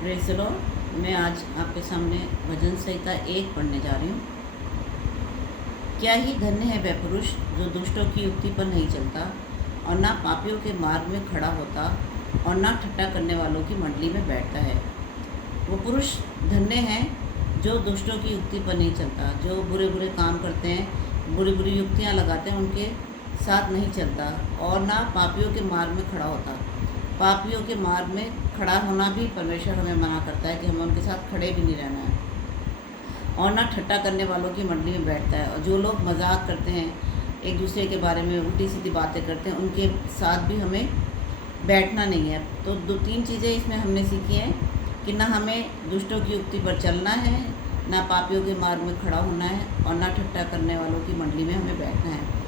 Praise the Lord. मैं आज आपके सामने भजन संहिता 1 पढ़ने जा रही हूँ। क्या ही धन्य है वह पुरुष जो दुष्टों की युक्ति पर नहीं चलता और ना पापियों के मार्ग में खड़ा होता और ना ठट्ठा करने वालों की मंडली में बैठता है। वो पुरुष धन्य है जो दुष्टों की युक्ति पर नहीं चलता, जो बुरे बुरे काम करते हैं, बुरी बुरी युक्तियाँ लगाते हैं, उनके साथ नहीं चलता और ना पापियों के मार्ग में खड़ा होता। पापियों के मार्ग में खड़ा होना भी परमेश्वर हमें मना करता है कि हमें उनके साथ खड़े भी नहीं रहना है। और ना ठट्ठा करने वालों की मंडली में बैठता है। और जो लोग मजाक करते हैं, एक दूसरे के बारे में उल्टी सीधी बातें करते हैं, उनके साथ भी हमें बैठना नहीं है। तो 2-3 चीज़ें इसमें हमने सीखी हैं कि ना हमें दुष्टों की युक्ति पर चलना है, ना पापियों के मार्ग में खड़ा होना है और ना ठट्ठा करने वालों की मंडली में हमें बैठना है।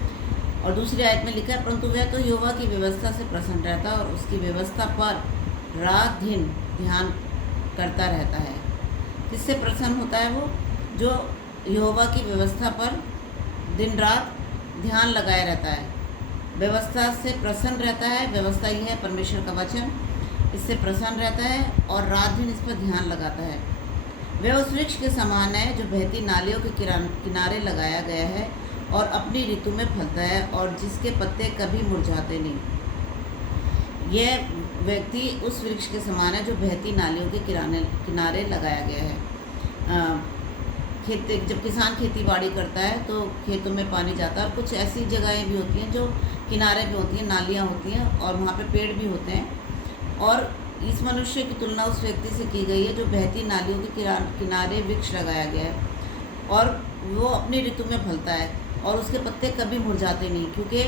और दूसरी आयत में लिखा है, परंतु वह तो यहोवा की व्यवस्था से प्रसन्न रहता है और उसकी व्यवस्था पर रात दिन ध्यान करता रहता है। किससे प्रसन्न होता है वो? जो यहोवा की व्यवस्था पर दिन रात ध्यान लगाए रहता है, व्यवस्था से प्रसन्न रहता है। व्यवस्था ये है परमेश्वर का वचन, इससे प्रसन्न रहता है और रात दिन इस पर ध्यान लगाता है। वह उस वृक्ष के समान है जो बहती नालियों के किनारे लगाया गया है और अपनी ऋतु में फलता है और जिसके पत्ते कभी मुरझाते नहीं। यह व्यक्ति उस वृक्ष के समान है जो बहती नालियों के किनारे लगाया गया है। जब किसान खेती बाड़ी करता है तो खेतों में पानी जाता है और कुछ ऐसी जगहें भी होती हैं जो किनारे पे होती हैं, नालियाँ होती हैं और वहाँ पे पेड़ भी होते हैं। और इस मनुष्य की तुलना उस व्यक्ति से की गई है जो बहती नालियों के किनारे वृक्ष लगाया गया है और वो अपनी ऋतु में फलता है और उसके पत्ते कभी मुरझाते नहीं, क्योंकि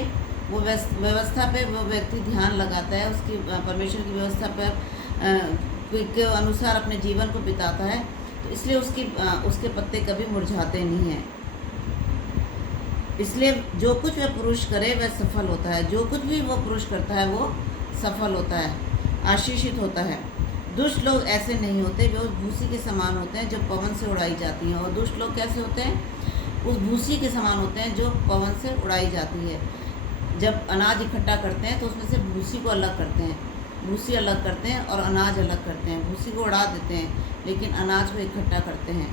वो व्यवस्था पे वो व्यक्ति ध्यान लगाता है, उसकी परमेश्वर की व्यवस्था पर के अनुसार अपने जीवन को बिताता है, तो इसलिए उसके पत्ते कभी मुरझाते नहीं हैं। इसलिए जो कुछ वह पुरुष करे वह सफल होता है। जो कुछ भी वो पुरुष करता है वो सफल होता है, आशीषित होता है। दुष्ट लोग ऐसे नहीं होते, वे उस भूसी के समान होते हैं जो पवन से उड़ाई जाती हैं। और दुष्ट लोग कैसे होते हैं? उस भूसी के समान होते हैं जो पवन से उड़ाई जाती है। जब अनाज इकट्ठा करते हैं तो उसमें से भूसी को अलग करते हैं, भूसी अलग करते हैं और अनाज अलग करते हैं। भूसी को उड़ा देते हैं लेकिन अनाज को इकट्ठा करते हैं।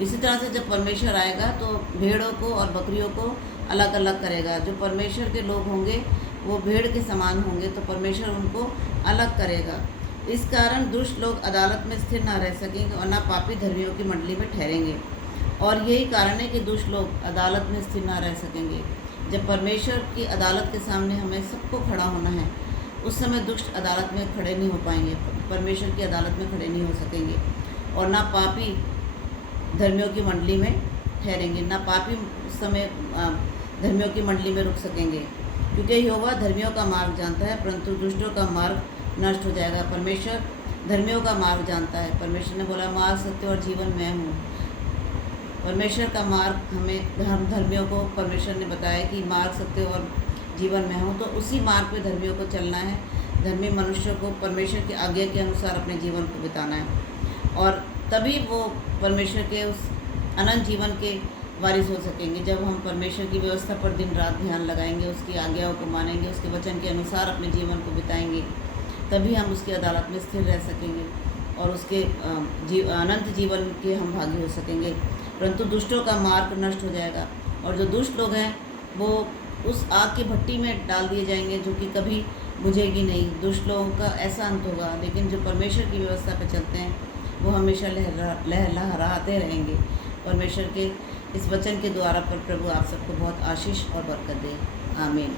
इसी तरह से जब परमेश्वर आएगा तो भेड़ों को और बकरियों को अलग अलग करेगा। जो परमेश्वर के लोग होंगे वो भेड़ के समान होंगे, तो परमेश्वर उनको अलग करेगा। इस कारण दुष्ट लोग अदालत में स्थिर ना रह सकेंगे और ना पापी धर्मियों की मंडली में ठहरेंगे। और यही कारण है कि दुष्ट लोग अदालत में स्थिर ना रह सकेंगे। जब परमेश्वर की अदालत के सामने हमें सबको खड़ा होना है, उस समय दुष्ट अदालत में खड़े नहीं हो पाएंगे, परमेश्वर की अदालत में खड़े नहीं हो सकेंगे और ना पापी धर्मियों की मंडली में ठहरेंगे, ना पापी उस समय धर्मियों की मंडली में रुक सकेंगे, क्योंकि यहोवा धर्मियों का मार्ग जानता है परंतु दुष्टों का मार्ग नष्ट हो जाएगा। परमेश्वर धर्मियों का मार्ग जानता है। परमेश्वर ने बोला, मार्ग, सत्य और जीवन मैं हूँ। परमेश्वर का मार्ग हमें धर्मियों को परमेश्वर ने बताया कि मार्ग, सत्य और जीवन में हूँ, तो उसी मार्ग पे धर्मियों को चलना है। धर्मी मनुष्य को परमेश्वर की आज्ञा के अनुसार अपने जीवन को बिताना है और तभी वो परमेश्वर के उस अनंत जीवन के वारिस हो सकेंगे। जब हम परमेश्वर की व्यवस्था पर दिन रात ध्यान लगाएंगे, उसकी आज्ञाओं को मानेंगे, उसके वचन के अनुसार अपने जीवन को बिताएंगे, तभी हम उसकी अदालत में स्थिर रह सकेंगे और उसके अनंत जीवन के हम भागी हो सकेंगे। परंतु दुष्टों का मार्ग नष्ट हो जाएगा और जो दुष्ट लोग हैं वो उस आग की भट्टी में डाल दिए जाएंगे जो कि कभी बुझेगी नहीं। दुष्ट लोगों का ऐसा अंत होगा, लेकिन जो परमेश्वर की व्यवस्था पर चलते हैं वो हमेशा लहराते रहेंगे। परमेश्वर के इस वचन के द्वारा पर प्रभु आप सबको बहुत आशीष और बरकत दे। आमीन।